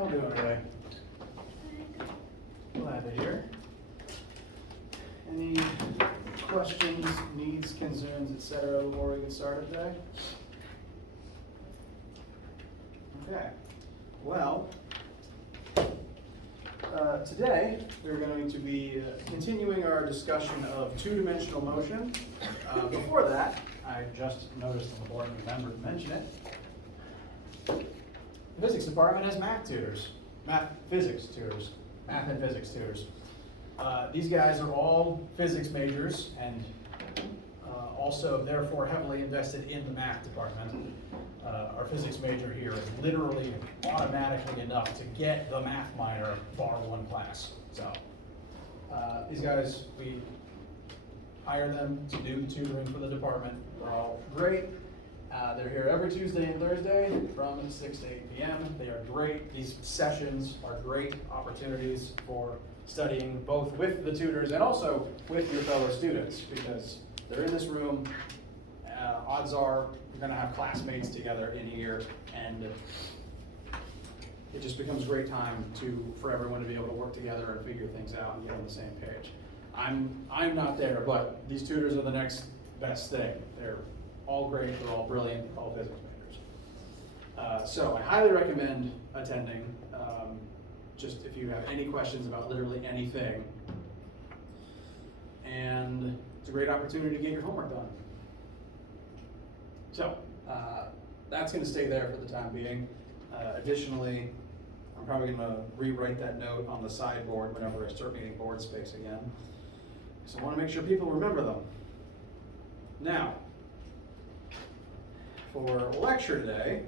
How are you doing today? Glad to hear. Any questions, needs, concerns, etc. before we get started today? Okay. Well, today we're going to be continuing our discussion of two-dimensional motion. Before that, I just noticed an important member to mention it. The physics department has math and physics tutors. These guys are all physics majors and also therefore heavily invested in the math department. Our physics major here is literally automatically enough to get the math minor bar one class. So these guys, we hire them to do tutoring for the department. They're all great. They're here every Tuesday and Thursday from 6 to 8 p.m. They are great. These sessions are great opportunities for studying both with the tutors and also with your fellow students, because they're in this room. Odds are you're going to have classmates together in here, and it just becomes a great time for everyone to be able to work together and figure things out and get on the same page. I'm not there, but these tutors are the next best thing. They're all great, they're all brilliant, all physics majors. So I highly recommend attending, just if you have any questions about literally anything. And it's a great opportunity to get your homework done. So that's going to stay there for the time being. Additionally, I'm probably going to rewrite that note on the sideboard whenever I start meeting board space again. So I want to make sure people remember them. Now, for lecture today,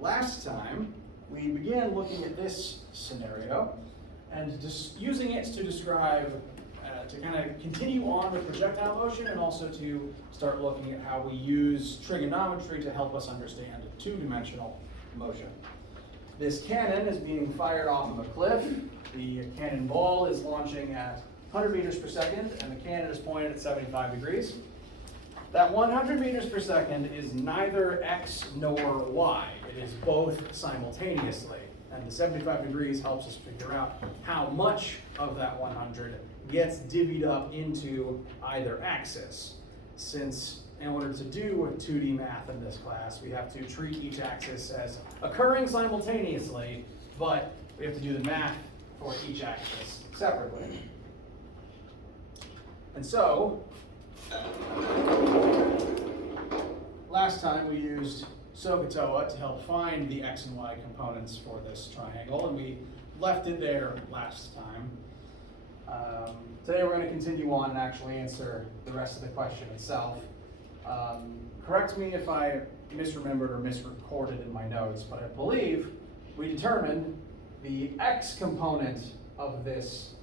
last time we began looking at this scenario and just using it to describe, to kind of continue on with projectile motion and also to start looking at how we use trigonometry to help us understand two-dimensional motion. This cannon is being fired off of a cliff. The cannonball is launching at 100 meters per second and the cannon is pointed at 75 degrees. That 100 meters per second is neither x nor y. It is both simultaneously. And the 75 degrees helps us figure out how much of that 100 gets divvied up into either axis. Since in order to do 2D math in this class, we have to treat each axis as occurring simultaneously, but we have to do the math for each axis separately. And so, last time we used SOHCAHTOA to help find the x and y components for this triangle, and we left it there last time. Today we're going to continue on and actually answer the rest of the question itself. Correct me if I misremembered or misrecorded in my notes, but I believe we determined the x component of this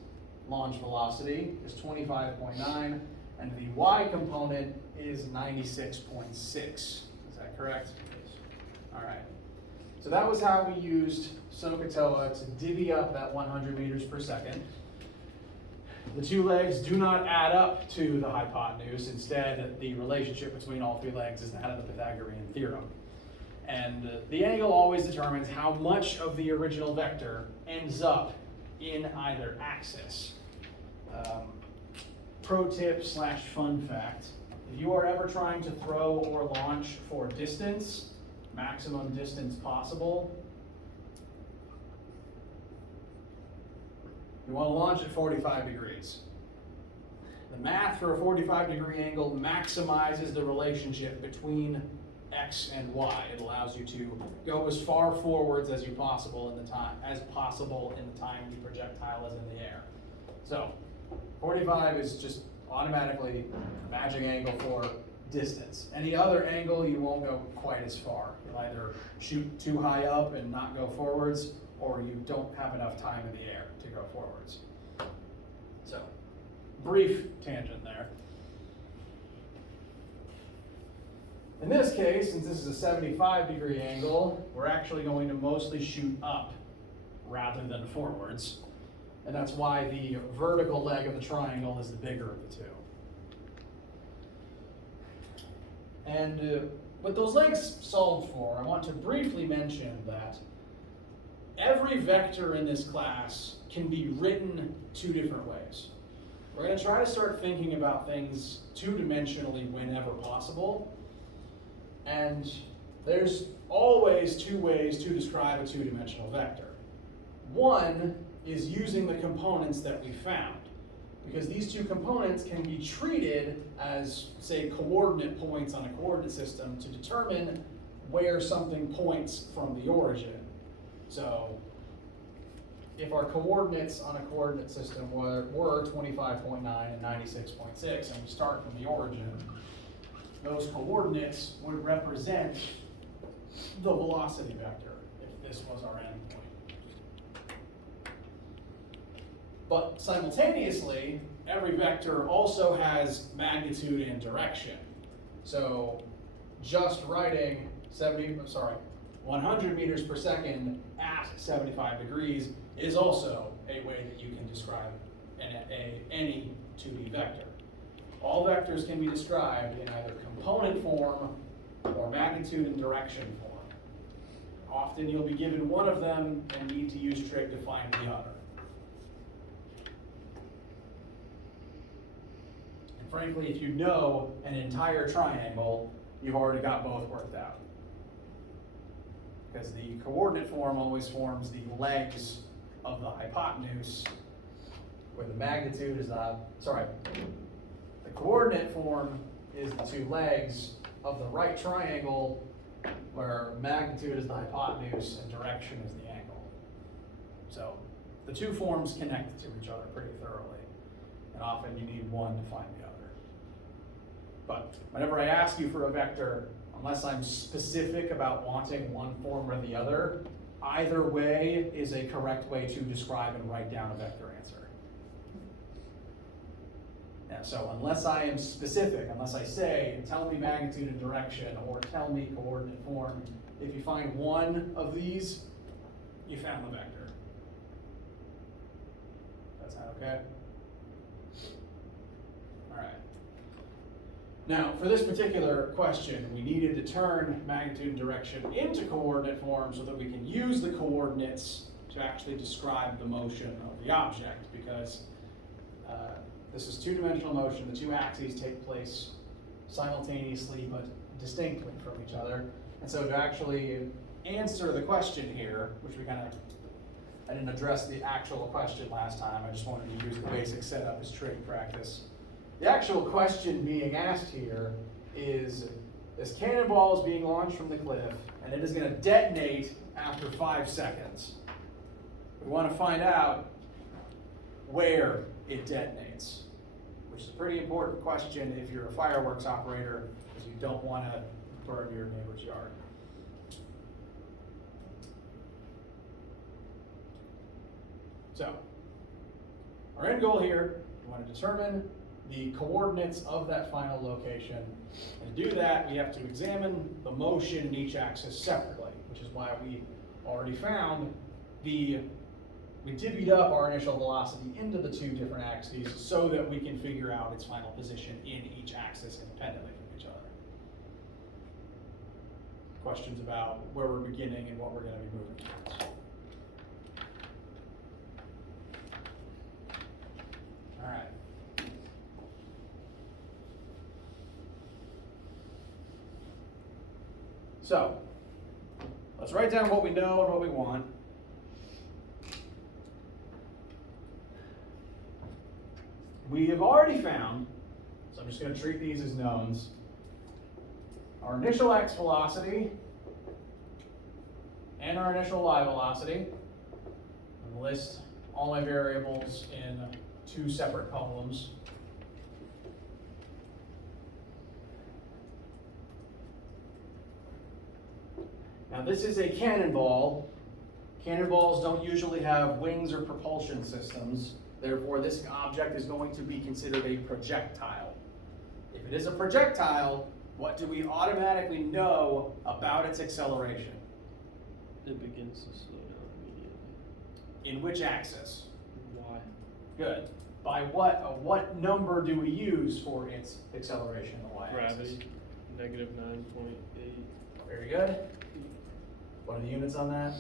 launch velocity is 25.9. and the y component is 96.6. Is that correct? All right. So that was how we used SOHCAHTOA to divvy up that 100 meters per second. The two legs do not add up to the hypotenuse. Instead, the relationship between all three legs is that of the Pythagorean theorem. And the angle always determines how much of the original vector ends up in either axis. Pro tip / fun fact, if you are ever trying to throw or launch for distance, maximum distance possible, you want to launch at 45 degrees. The math for a 45-degree angle maximizes the relationship between x and y. It allows you to go as far forwards as possible in the time the projectile is in the air. So 45 is just automatically a magic angle for distance. Any other angle, you won't go quite as far. You'll either shoot too high up and not go forwards, or you don't have enough time in the air to go forwards. So, brief tangent there. In this case, since this is a 75-degree angle, we're actually going to mostly shoot up rather than forwards. And that's why the vertical leg of the triangle is the bigger of the two. And what those legs solved for, I want to briefly mention that every vector in this class can be written two different ways. We're going to try to start thinking about things two-dimensionally whenever possible. And there's always two ways to describe a two-dimensional vector. One is using the components that we found, because these two components can be treated as, say, coordinate points on a coordinate system to determine where something points from the origin. So if our coordinates on a coordinate system were 25.9 and 96.6, and we start from the origin, those coordinates would represent the velocity vector if this was our endpoint. But simultaneously, every vector also has magnitude and direction. So just writing 100 meters per second at 75 degrees is also a way that you can describe any 2D vector. All vectors can be described in either component form or magnitude and direction form. Often you'll be given one of them and need to use trig to find the other. And frankly, if you know an entire triangle, you've already got both worked out. Because the coordinate form always forms the legs of the hypotenuse, where the magnitude is the coordinate form is the two legs of the right triangle, where magnitude is the hypotenuse and direction is the angle. So the two forms connect to each other pretty thoroughly, and often you need one to find the other. But whenever I ask you for a vector, unless I'm specific about wanting one form or the other, either way is a correct way to describe and write down a vector answer. Yeah, so unless I am specific, unless I say, tell me magnitude and direction, or tell me coordinate form, if you find one of these, you found the vector. That's that okay? All right. Now, for this particular question, we needed to turn magnitude and direction into coordinate form so that we can use the coordinates to actually describe the motion of the object, because this is two-dimensional motion. The two axes take place simultaneously but distinctly from each other. And so to actually answer the question here, which I didn't address the actual question last time, I just wanted to use the basic setup as trig practice. The actual question being asked here is, this cannonball is being launched from the cliff, and it is going to detonate after 5 seconds. We want to find out where it detonates, which is a pretty important question if you're a fireworks operator, because you don't want to burn your neighbor's yard. So, our end goal here, we want to determine the coordinates of that final location. And to do that, we have to examine the motion in each axis separately, which is why we already found we divvied up our initial velocity into the two different axes so that we can figure out its final position in each axis independently from each other. Questions about where we're beginning and what we're going to be moving towards? All right. So, let's write down what we know and what we want. We have already found, so I'm just going to treat these as knowns, our initial x velocity and our initial y velocity. And list all my variables in 2 separate columns. Now this is a cannonball. Cannonballs don't usually have wings or propulsion systems. Therefore, this object is going to be considered a projectile. If it is a projectile, what do we automatically know about its acceleration? It begins to slow down immediately. In which axis? Y. Good. By what number do we use for its acceleration in the y-axis? Gravity, -9.8. Very good. What are the units on that?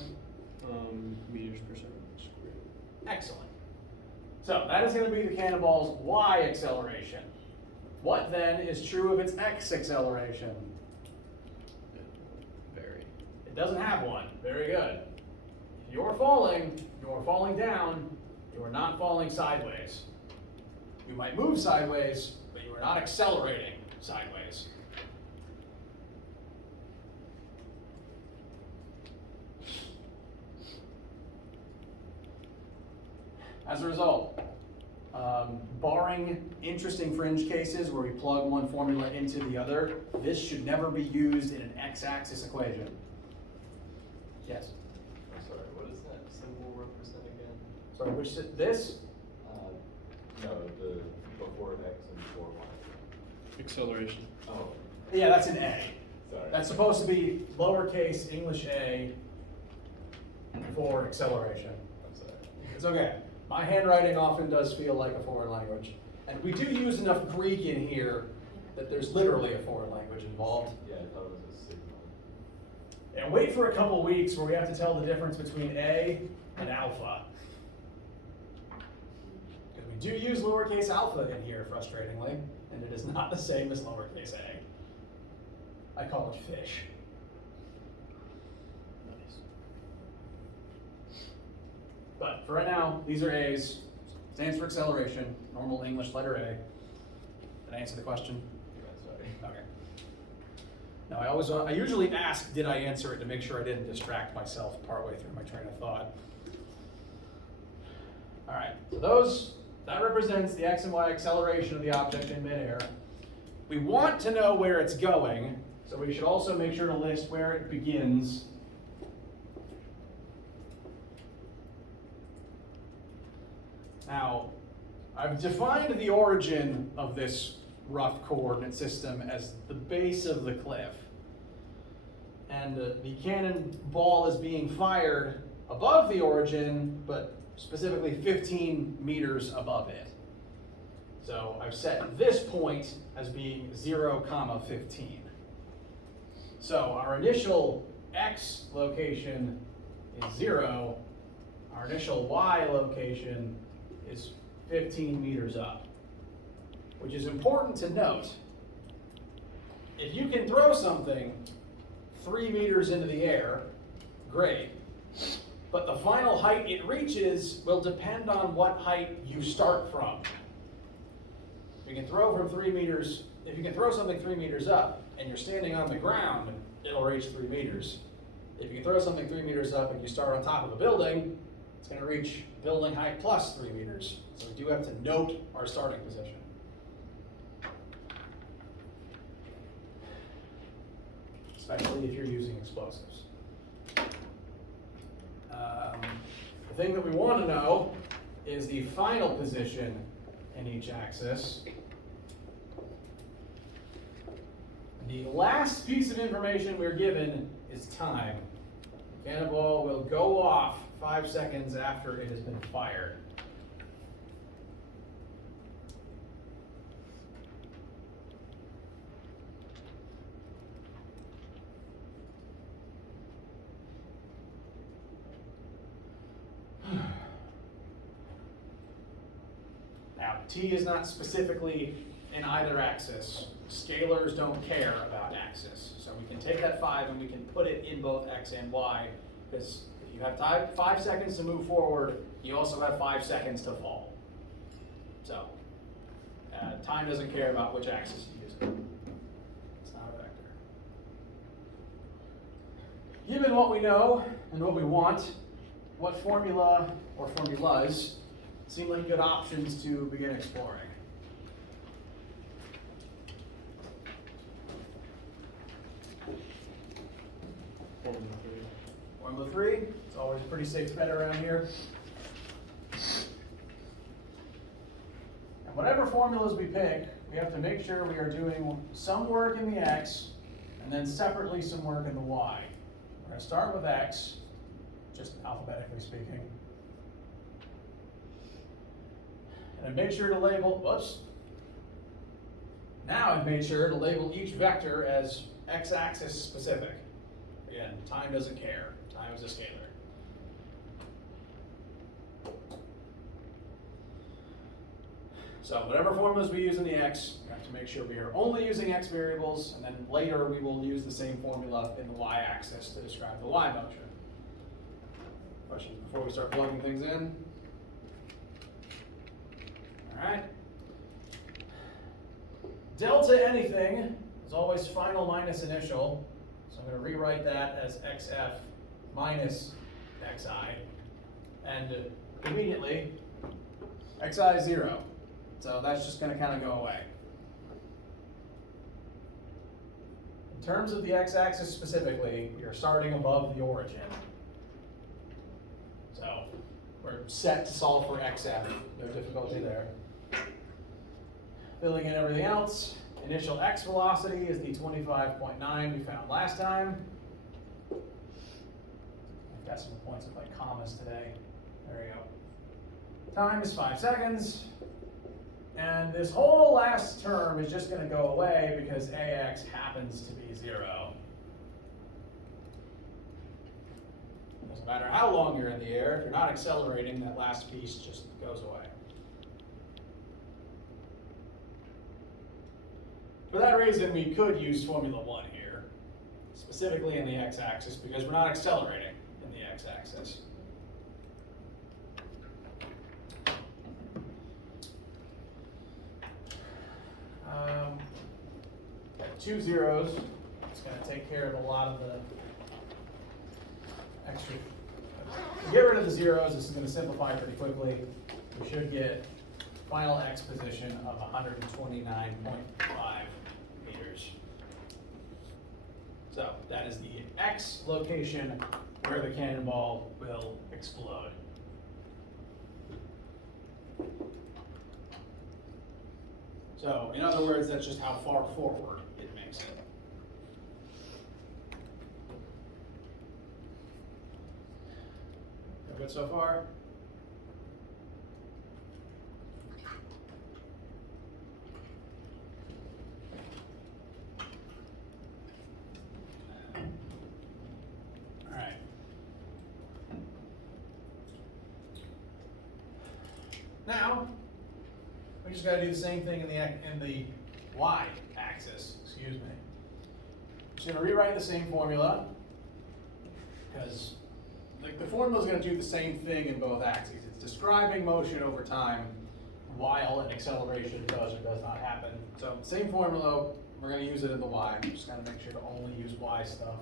Meters per second squared. Excellent. So that is going to be the cannonball's y acceleration. What then is true of its x acceleration? Vary. It doesn't have one. Very good. If you're falling down, you are not falling sideways. You might move sideways, but you are not accelerating sideways. As a result, barring interesting fringe cases where we plug one formula into the other, this should never be used in an x-axis equation. Yes? I'm sorry, what does that symbol represent again? Sorry, this? No, the before X and before Y. Acceleration. Oh, Yeah, that's an A. sorry. That's supposed to be lowercase English a for acceleration. I'm sorry. It's okay. My handwriting often does feel like a foreign language. And we do use enough Greek in here that there's literally a foreign language involved. Yeah, I thought it was a signal. And wait for a couple weeks where we have to tell the difference between A and alpha. Because we do use lowercase alpha in here, frustratingly, and it is not the same as lowercase a. I call it fish. Nice. But for right now, these are A's. Stands for acceleration, normal English letter A. Did I answer the question? Yeah, sorry. Okay. Now, I usually ask, did I answer it, to make sure I didn't distract myself partway through my train of thought. All right, so that represents the x and y acceleration of the object in midair. We want to know where it's going, so we should also make sure to list where it begins. Now, I've defined the origin of this rough coordinate system as the base of the cliff. And the cannonball is being fired above the origin, but specifically 15 meters above it. So I've set this point as being 0, 15. So our initial x location is 0. Our initial y location is 15 meters up, which is important to note. If you can throw something 3 meters into the air, great. But the final height it reaches will depend on what height you start from. If you can throw something 3 meters up and you're standing on the ground, it'll reach 3 meters. If you can throw something 3 meters up and you start on top of a building, it's going to reach building height plus 3 meters. So we do have to note our starting position. Especially if you're using explosives. The thing that we want to know is the final position in each axis. The last piece of information we're given is time. The cannonball will go off 5 seconds after it has been fired. Now, t is not specifically in either axis. Scalars don't care about axis. So we can take that 5 and we can put it in both x and y, because if you have 5 seconds to move forward, you also have 5 seconds to fall. So time doesn't care about which axis you use. It's not a vector. Given what we know and what we want, what formula or formulas seem like good options to begin exploring? Formula 3, it's always a pretty safe bet around here. And whatever formulas we pick, we have to make sure we are doing some work in the x and then separately some work in the y. We're going to start with x, just alphabetically speaking. And I made sure to label, Now I've made sure to label each vector as x-axis specific. Again, time doesn't care. Time is a scalar. So whatever formulas we use in the x, we have to make sure we are only using x variables, and then later we will use the same formula in the y-axis to describe the y motion. Questions before we start plugging things in? All right. Delta anything is always final minus initial, so I'm going to rewrite that as xf minus xi, and immediately xi is 0, so that's just going to kind of go away. In terms of the x-axis specifically, we are starting above the origin. So we're set to solve for xf, no difficulty there. Filling in everything else, initial x velocity is the 25.9 we found last time. I've got some points with like commas today. There we go. Time is 5 seconds. And this whole last term is just going to go away because ax happens to be 0. Doesn't matter how long you're in the air, if you're not accelerating, that last piece just goes away. For that reason, we could use Formula 1 here, specifically in the x-axis, because we're not accelerating in the x-axis. Got 2 zeros. It's going to take care of a lot of the extra. To get rid of the zeros, this is going to simplify pretty quickly. We should get final x position of 129.5 meters. So that is the x location where the cannonball will explode. So in other words, that's just how far forward it makes it. Feel good so far? Now, we just got to do the same thing in the y-axis. Excuse me. Just going to rewrite the same formula because the formula is going to do the same thing in both axes. It's describing motion over time while an acceleration does or does not happen. So same formula. We're going to use it in the y. I'm just going to make sure to only use y stuff.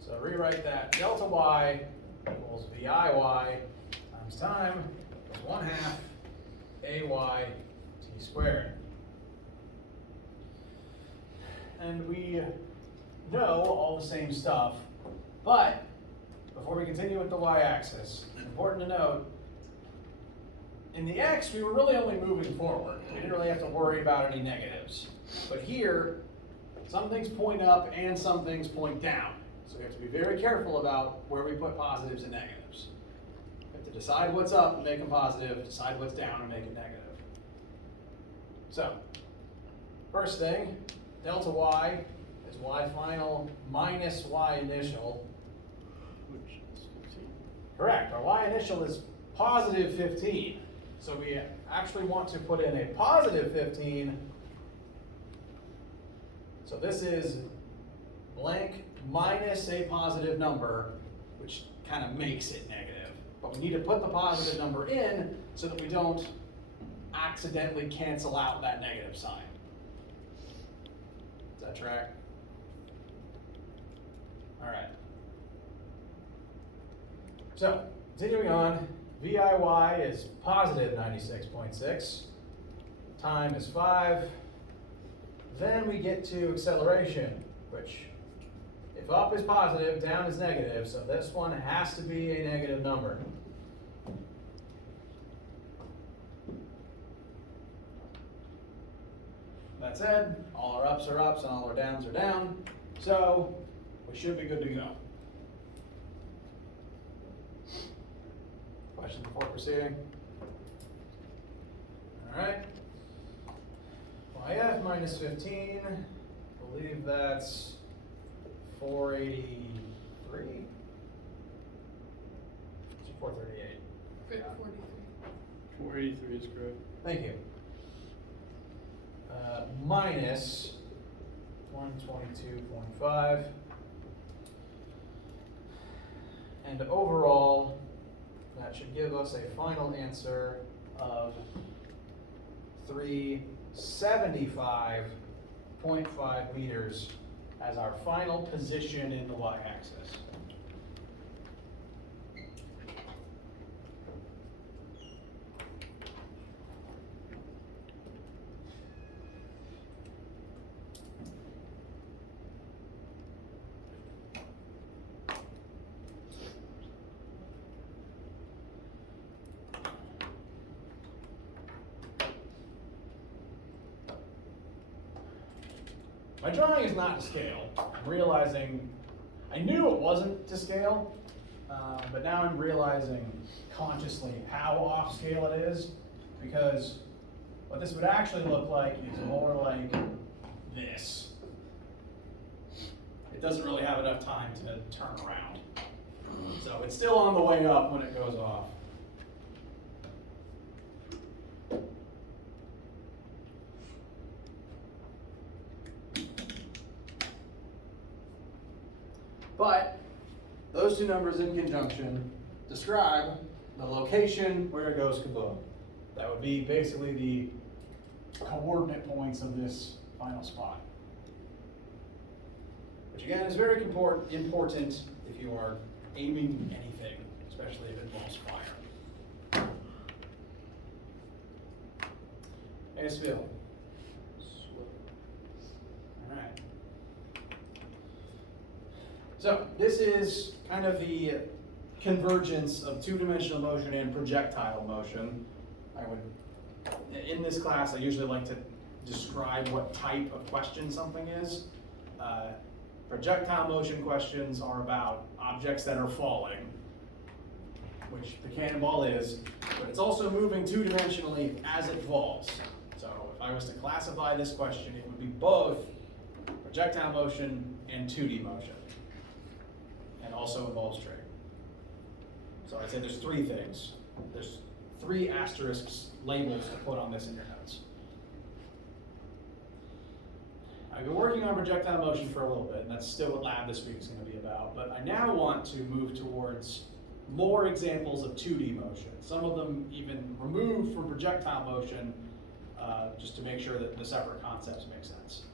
So rewrite that. Delta y equals VIY times time is 1/2 AY t squared. And we know all the same stuff, but before we continue with the y-axis, it's important to note, in the x, we were really only moving forward. We didn't really have to worry about any negatives. But here, some things point up and some things point down. So we have to be very careful about where we put positives and negatives. We have to decide what's up and make them positive, decide what's down and make it negative. So, first thing, delta y is y final minus y initial. Which is 15. Correct, our y initial is positive 15. So we actually want to put in a positive 15. So this is blank minus a positive number, which kind of makes it negative. But we need to put the positive number in so that we don't accidentally cancel out that negative sign. Does that track? All right. So, continuing on, VIY is positive 96.6. Time is 5. Then we get to acceleration, which if up is positive, down is negative, so this one has to be a negative number. That said, all our ups are ups and all our downs are down, so we should be good to go. Questions before proceeding? All right. YF minus 15, I believe that's 483? It's 438. 43. 483 is correct. Thank you. Minus 122.5. And overall, that should give us a final answer of 375.5 meters as our final position in the y-axis. My drawing is not to scale. I'm realizing, I knew it wasn't to scale, but now I'm realizing consciously how off scale it is, because what this would actually look like is more like this. It doesn't really have enough time to turn around. So it's still on the way up when it goes off. But those two numbers in conjunction describe the location where it goes kaboom. That would be basically the coordinate points of this final spot. Which again is very important if you are aiming anything, especially if it involves fire. Hey, Phil. All right. So this is kind of the convergence of two-dimensional motion and projectile motion. In this class, I usually like to describe what type of question something is. Projectile motion questions are about objects that are falling, which the cannonball is, but it's also moving two-dimensionally as it falls. So if I was to classify this question, it would be both projectile motion and 2D motion, and also involves trig. So I'd say there's three things. There's three asterisks labels to put on this in your notes. I've been working on projectile motion for a little bit, and that's still what lab this week is going to be about, but I now want to move towards more examples of 2D motion. Some of them even removed from projectile motion, just to make sure that the separate concepts make sense.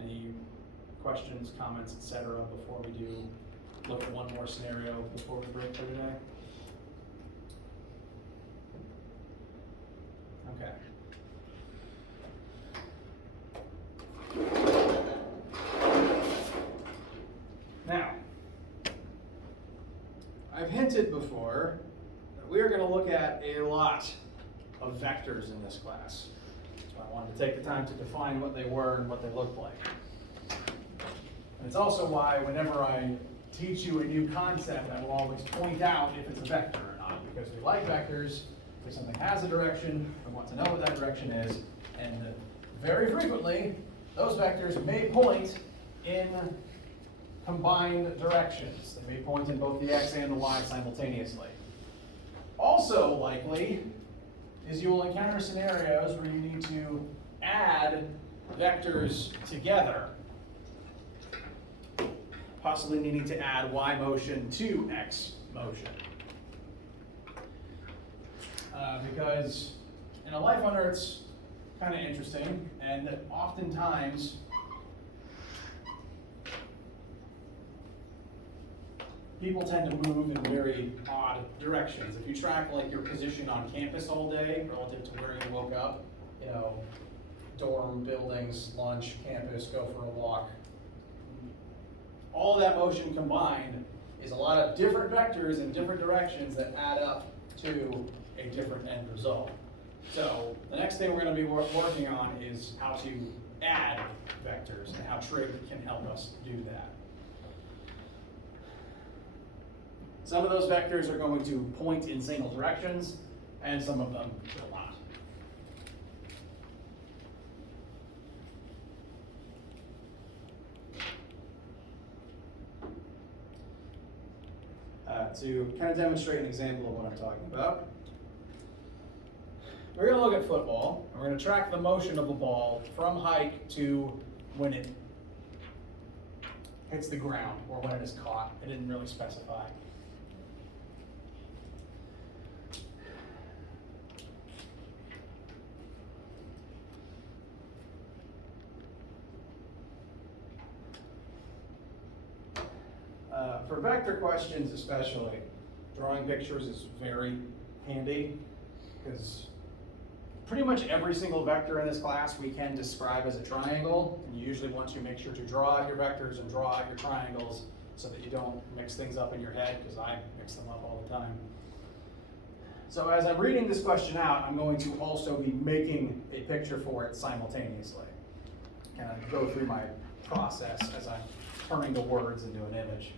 Any questions, comments, etc. before we do look at one more scenario before we break for today? Okay. Now, I've hinted before that we are going to look at a lot of vectors in this class. So I wanted to take the time to define what they were and what they looked like. And it's also why whenever I teach you a new concept, I will always point out if it's a vector or not, because we like vectors. If something has a direction, we want to know what that direction is, and very frequently, those vectors may point in combined directions. They may point in both the x and the y simultaneously. Also likely is you will encounter scenarios where you need to add vectors together, possibly needing to add y motion to x motion. Because in a life on Earth, it's kind of interesting, and that oftentimes people tend to move in very odd directions. If you track like your position on campus all day relative to where you woke up, you know, dorm, buildings, lunch, campus, go for a walk, all of that motion combined is a lot of different vectors in different directions that add up to a different end result. So the next thing we're going to be working on is how to add vectors and how trig can help us do that. Some of those vectors are going to point in single directions, and some of them will not. To kind of demonstrate an example of what I'm talking about, we're gonna look at football, and we're gonna track the motion of the ball from hike to when it hits the ground, or when it is caught. It didn't really specify. For vector questions especially, drawing pictures is very handy, because pretty much every single vector in this class we can describe as a triangle, and you usually want to make sure to draw out your vectors and draw out your triangles so that you don't mix things up in your head, because I mix them up all the time. So as I'm reading this question out, I'm going to also be making a picture for it simultaneously. Kind of go through my process as I'm turning the words into an image.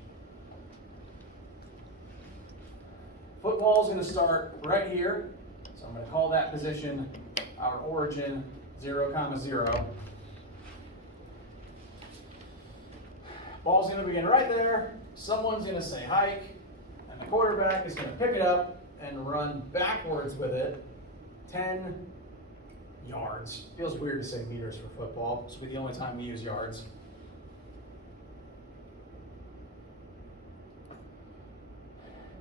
Football's going to start right here, so I'm going to call that position our origin 0, 0. Ball's going to begin right there. Someone's going to say hike, and the quarterback is going to pick it up and run backwards with it 10 yards. Feels weird to say meters for football. This will be the only time we use yards.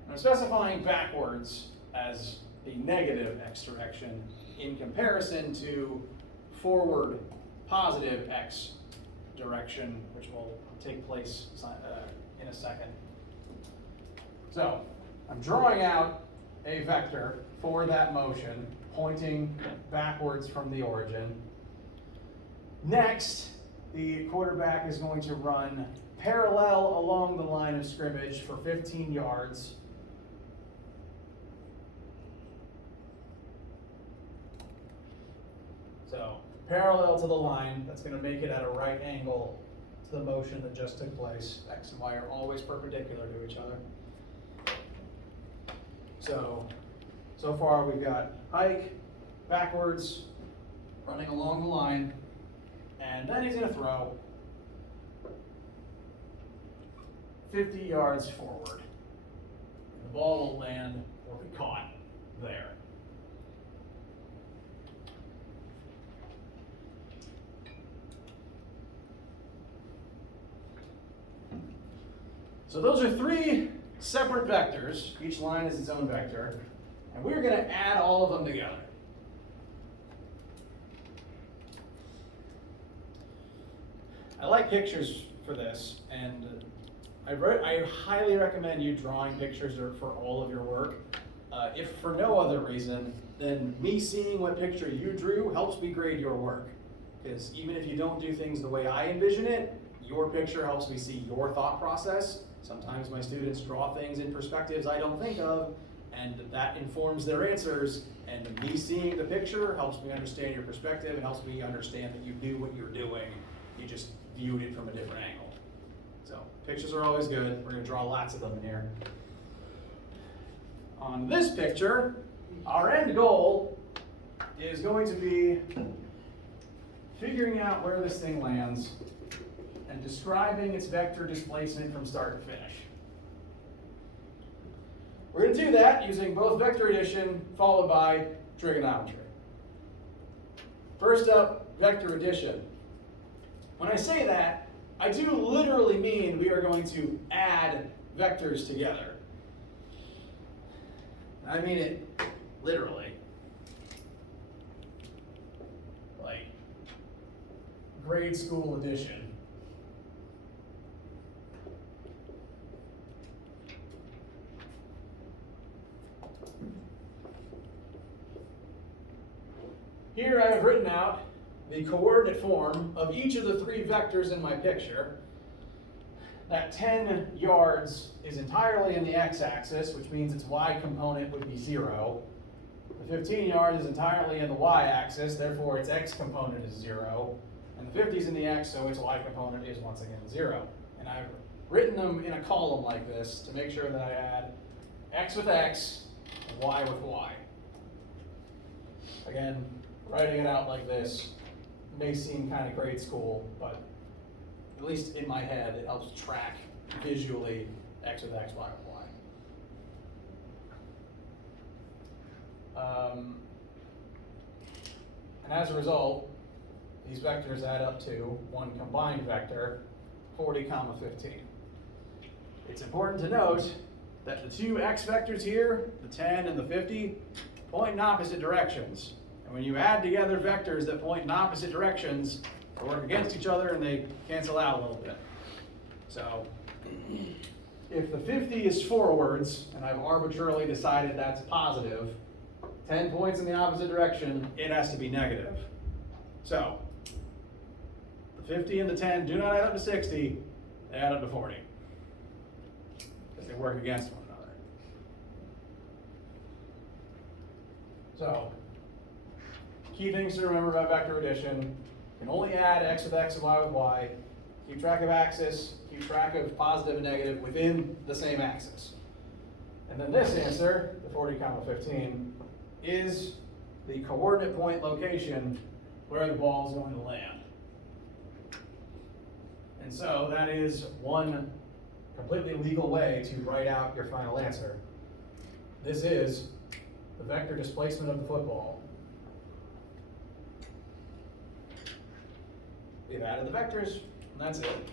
I'm specifying backwards as the negative x direction in comparison to forward positive x direction, which will take place in a second. So I'm drawing out a vector for that motion pointing backwards from the origin. Next, the quarterback is going to run parallel along the line of scrimmage for 15 yards. So parallel to the line, that's going to make it at a right angle to the motion that just took place. X and Y are always perpendicular to each other. So far we've got hike, backwards, running along the line, and then he's going to throw 50 yards forward. The ball will land or be caught there. So those are three separate vectors. Each line is its own vector. And we're going to add all of them together. I like pictures for this, and I highly recommend you drawing pictures for all of your work. If for no other reason, then me seeing what picture you drew helps me grade your work. Because even if you don't do things the way I envision it, your picture helps me see your thought process. Sometimes my students draw things in perspectives I don't think of, and that informs their answers, and me seeing the picture helps me understand your perspective. It helps me understand that you knew what you're doing. You just viewed it from a different angle. So pictures are always good. We're going to draw lots of them in here. On this picture, our end goal is going to be figuring out where this thing lands and describing its vector displacement from start to finish. We're going to do that using both vector addition followed by trigonometry. First up, vector addition. When I say that, I do literally mean we are going to add vectors together. I mean it literally. Like grade school addition. Here I have written out the coordinate form of each of the three vectors in my picture. That 10 yards is entirely in the x-axis, which means its y component would be 0. The 15 yards is entirely in the y-axis, therefore its x component is 0. And the 50 is in the x, so its y component is once again 0. And I've written them in a column like this to make sure that I add x with x and y with y. Again, writing it out like this may seem kind of grade school, but at least in my head, it helps track visually x with x, y with y. And as a result, these vectors add up to one combined vector, 40, 15. It's important to note that the two x vectors here, the 10 and the 50, point in opposite directions. And when you add together vectors that point in opposite directions, they work against each other and they cancel out a little bit. So if the 50 is forwards, and I've arbitrarily decided that's positive, 10 points in the opposite direction, it has to be negative. So the 50 and the 10 do not add up to 60, they add up to 40. Because they work against one another. So, key things to remember about vector addition: you can only add x with x and y with y, keep track of axis, keep track of positive and negative within the same axis. And then this answer, the 40, 15, is the coordinate point location where the ball is going to land. And so that is one completely legal way to write out your final answer. This is the vector displacement of the football. We've added the vectors, and that's it.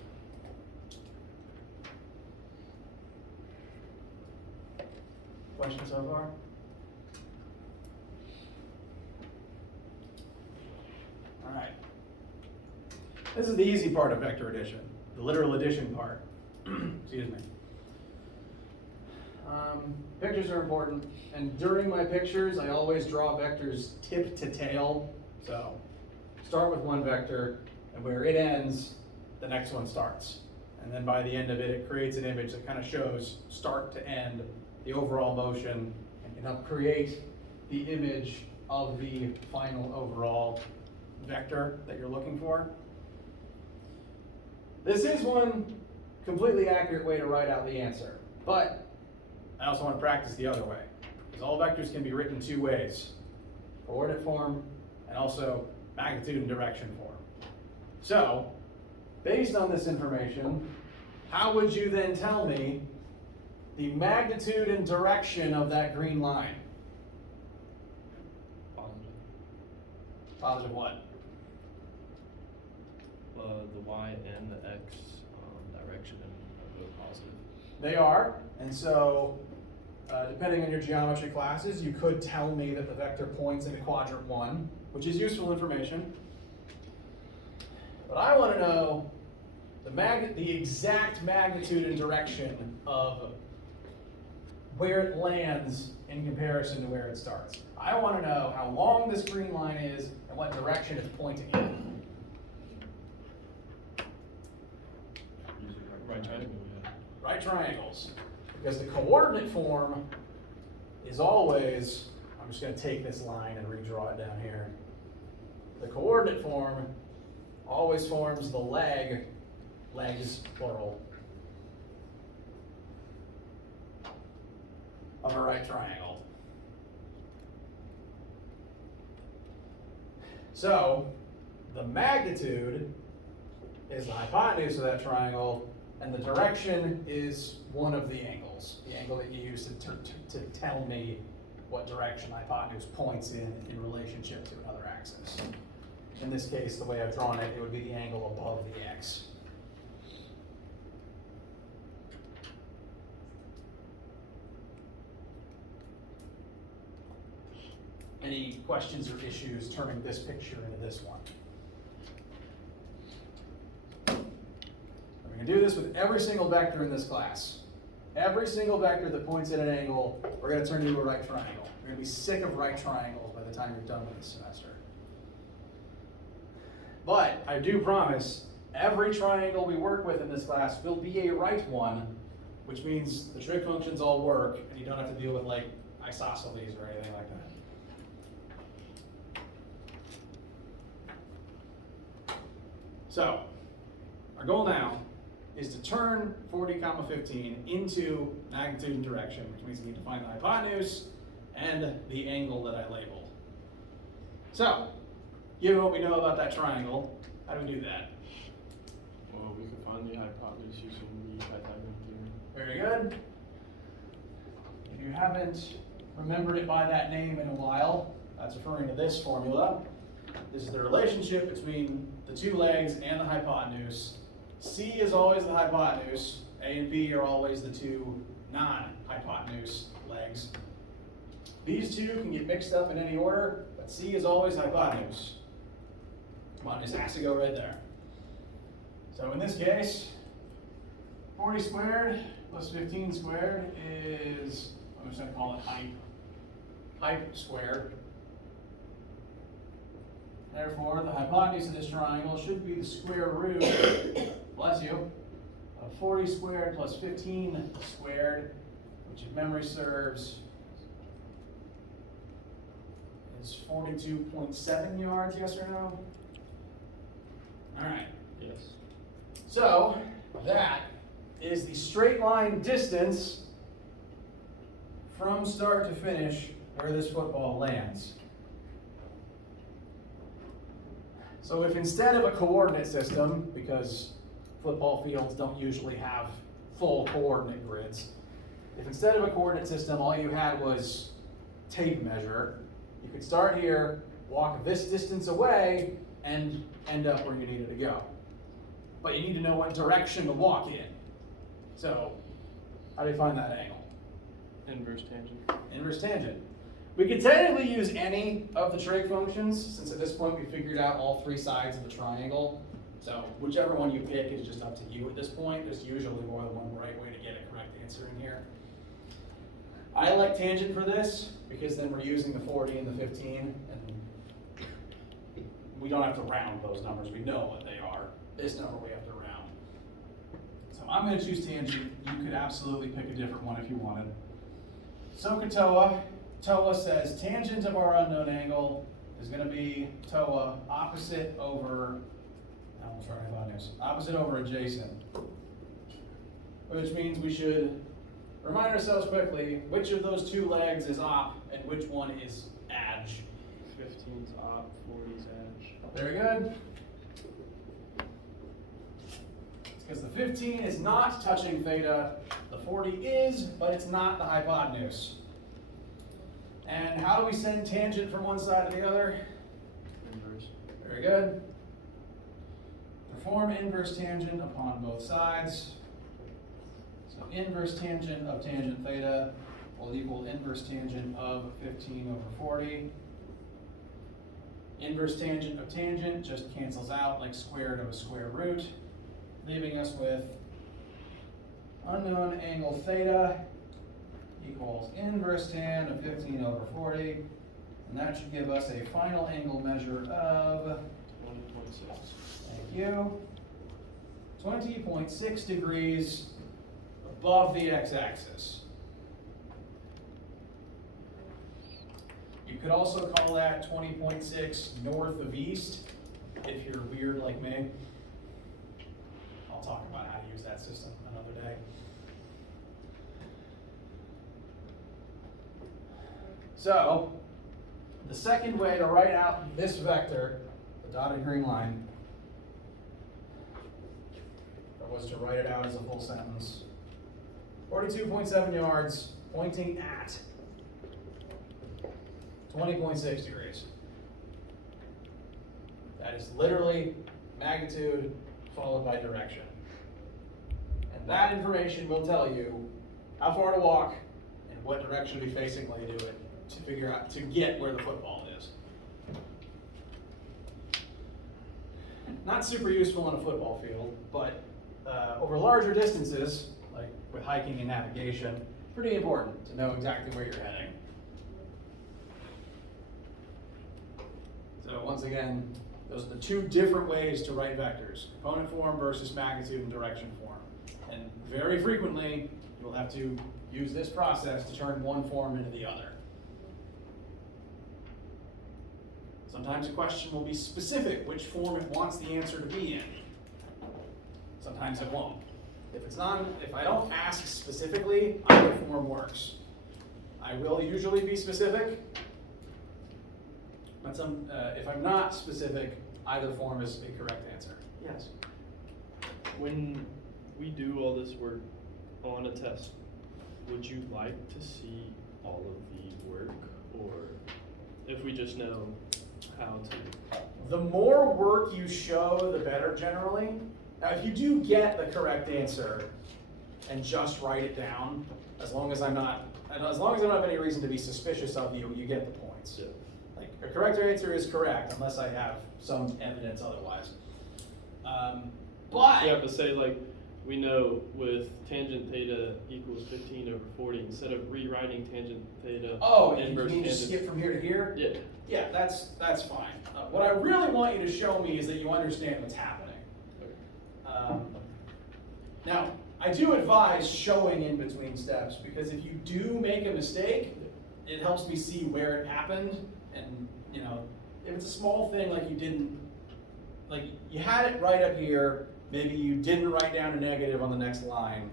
Questions so far? All right. This is the easy part of vector addition, the literal addition part. Excuse me. Pictures are important, and during my pictures, I always draw vectors tip to tail. So start with one vector, and where it ends, the next one starts. And then by the end of it, it creates an image that kind of shows start to end, the overall motion, and can help create the image of the final overall vector that you're looking for. This is one completely accurate way to write out the answer, but I also want to practice the other way, because all vectors can be written two ways: coordinate form and also magnitude and direction form. So, based on this information, how would you then tell me the magnitude and direction of that green line? Positive. Positive what? The y and the x direction are both positive. They are, and so depending on your geometry classes, you could tell me that the vector points into quadrant 1, which is useful information. But I want to know the exact magnitude and direction of where it lands in comparison to where it starts. I want to know how long this green line is and what direction it's pointing in. Right triangle, yeah. Right triangles. Because the coordinate form is always, I'm just going to take this line and redraw it down here. The coordinate form always forms the legs, plural, of a right triangle. So, the magnitude is the hypotenuse of that triangle, and the direction is one of the angles, the angle that you use to tell me what direction the hypotenuse points in relationship to another axis. In this case, the way I've drawn it, it would be the angle above the x. Any questions or issues turning this picture into this one? We're going to do this with every single vector in this class. Every single vector that points at an angle, we're going to turn into a right triangle. We're going to be sick of right triangles by the time you're done with this semester. But I do promise, every triangle we work with in this class will be a right one, which means the trig functions all work, and you don't have to deal with like isosceles or anything like that. So, our goal now is to turn 40, 15 into magnitude and direction, which means we need to find the hypotenuse and the angle that I labeled. So, given what we know about that triangle, how do we do that? Well, we can find the hypotenuse using the Pythagorean theorem. Very good. If you haven't remembered it by that name in a while, that's referring to this formula. This is the relationship between the two legs and the hypotenuse. C is always the hypotenuse. A and B are always the two non-hypotenuse legs. These two can get mixed up in any order, but C is always hypotenuse. Hypotenuse has to go right there. So in this case, 40 squared plus 15 squared is, I'm just going to call it height. Height squared. Therefore, the hypotenuse of this triangle should be the square root, bless you, of 40 squared plus 15 squared, which if memory serves is 42.7 yards, yes or no? All right. Yes. So that is the straight line distance from start to finish where this football lands. So if instead of a coordinate system, because football fields don't usually have full coordinate grids, if instead of a coordinate system all you had was tape measure, you could start here, walk this distance away, and end up where you needed to go. But you need to know what direction to walk in. So, how do you find that angle? Inverse tangent. Inverse tangent. We could technically use any of the trig functions, since at this point we figured out all three sides of the triangle. So whichever one you pick is just up to you at this point. There's usually more than one right way to get a correct answer in here. I like tangent for this, because then we're using the 40 and the 15, and we don't have to round those numbers. We know what they are. This number we have to round. So I'm going to choose tangent. You could absolutely pick a different one if you wanted. So could TOA. TOA says tangent of our unknown angle is going to be TOA opposite over, I almost tried hypotenuse, opposite over adjacent. Which means we should remind ourselves quickly which of those two legs is op and which one is adj. 15's op, 40's edge. Very good. It's because the 15 is not touching theta, the 40 is, but it's not the hypotenuse. And how do we send tangent from one side to the other? Inverse. Very good. Perform inverse tangent upon both sides. So inverse tangent of tangent theta will equal inverse tangent of 15 over 40. Inverse tangent of tangent just cancels out like square root of a square root, leaving us with unknown angle theta equals inverse tan of 15 over 40, and that should give us a final angle measure of, 20.6. thank you, 20.6 degrees above the x-axis. You could also call that 20.6 north of east, if you're weird like me. I'll talk about how to use that system another day. So, the second way to write out this vector, the dotted green line, was to write it out as a full sentence. 42.7 yards, pointing at 20.6 degrees. That is literally magnitude followed by direction. And that information will tell you how far to walk and what direction to be facing while you do it, to figure out, to get where the football is. Not super useful on a football field, but over larger distances, like with hiking and navigation, pretty important to know exactly where you're heading. So once again, those are the two different ways to write vectors: component form versus magnitude and direction form. And very frequently, you'll have to use this process to turn one form into the other. Sometimes a question will be specific which form it wants the answer to be in. Sometimes it won't. If I don't ask specifically, either form works. I will usually be specific, but if I'm not specific, either form is a correct answer. Yes? When we do all this work on a test, would you like to see all of the work, or if we just know how to The more work you show, the better generally. Now, if you do get the correct answer and just write it down, as long as I don't have any reason to be suspicious of you, you get the points. Yeah. Like, a correct answer is correct unless I have some evidence otherwise. But Yeah, but say like, we know with tangent theta equals 15 over 40, instead of rewriting tangent theta oh, and you inverse mean to tangent. skip from here to here? Yeah. Yeah, that's fine. What I really want you to show me is that you understand what's happening. Okay. Now, I do advise showing in between steps, because if you do make a mistake, it helps me see where it happened, and you know, if it's a small thing like you had it right up here, maybe you didn't write down a negative on the next line,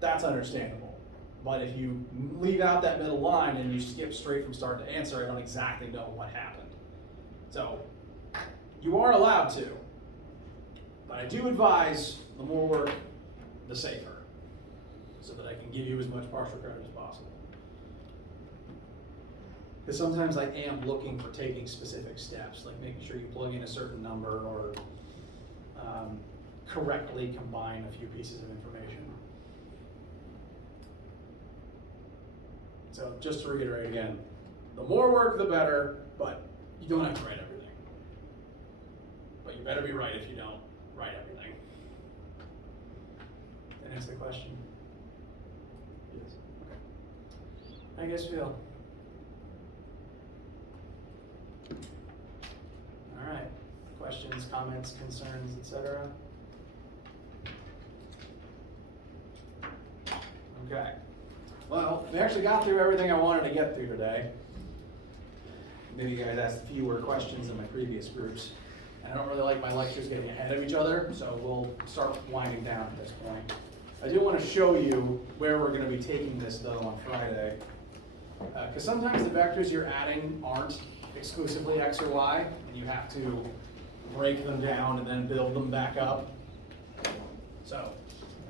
that's understandable. But if you leave out that middle line and you skip straight from start to answer, I don't exactly know what happened. So, you are allowed to, but I do advise the more work, the safer, so that I can give you as much partial credit as possible. Because sometimes I am looking for taking specific steps, like making sure you plug in a certain number or correctly combine a few pieces of information. So just to reiterate again, the more work, the better, but you don't have to write everything. But you better be right if you don't write everything. That answer the question? Yes. How you guys feel? All right. Questions, comments, concerns, etc.? Okay. Well, we actually got through everything I wanted to get through today. Maybe you guys asked fewer questions than my previous groups. I don't really like my lectures getting ahead of each other, so we'll start winding down at this point. I do want to show you where we're going to be taking this, though, on Friday. Because sometimes the vectors you're adding aren't exclusively x or y, and you have to break them down and then build them back up. So,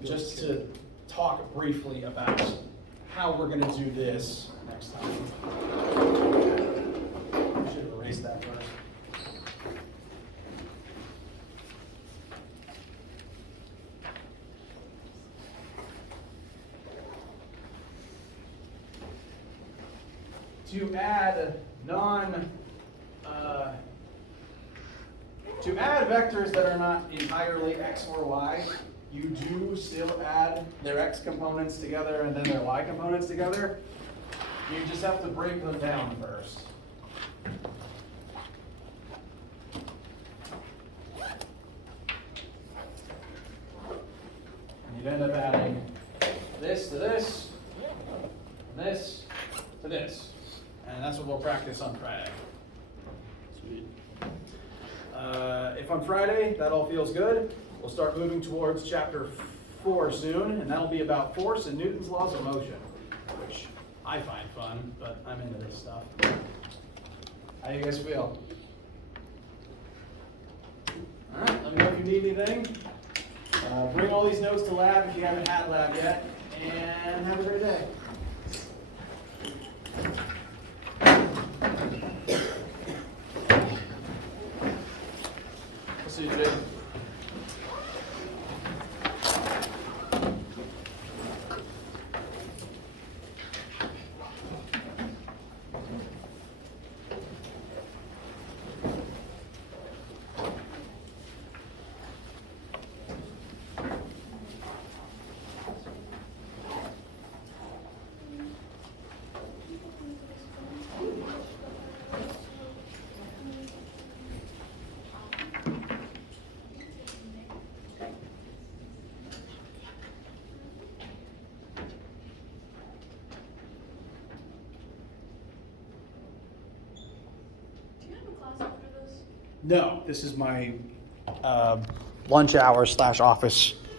just to talk briefly about how we're going to do this next time. I should have erased that first. To add vectors that are not entirely x or y, you do still add their x components together and then their y components together. You just have to break them down first. And you'd end up adding this to this, and this to this. And that's what we'll practice on Friday. Sweet. If on Friday that all feels good, we'll start moving towards chapter 4 soon, and that'll be about force and Newton's laws of motion, which I find fun, but I'm into this stuff. How you guys feel? All right, let me know if you need anything. Bring all these notes to lab if you haven't had lab yet, and have a great day. See you today. No, this is my lunch hour / office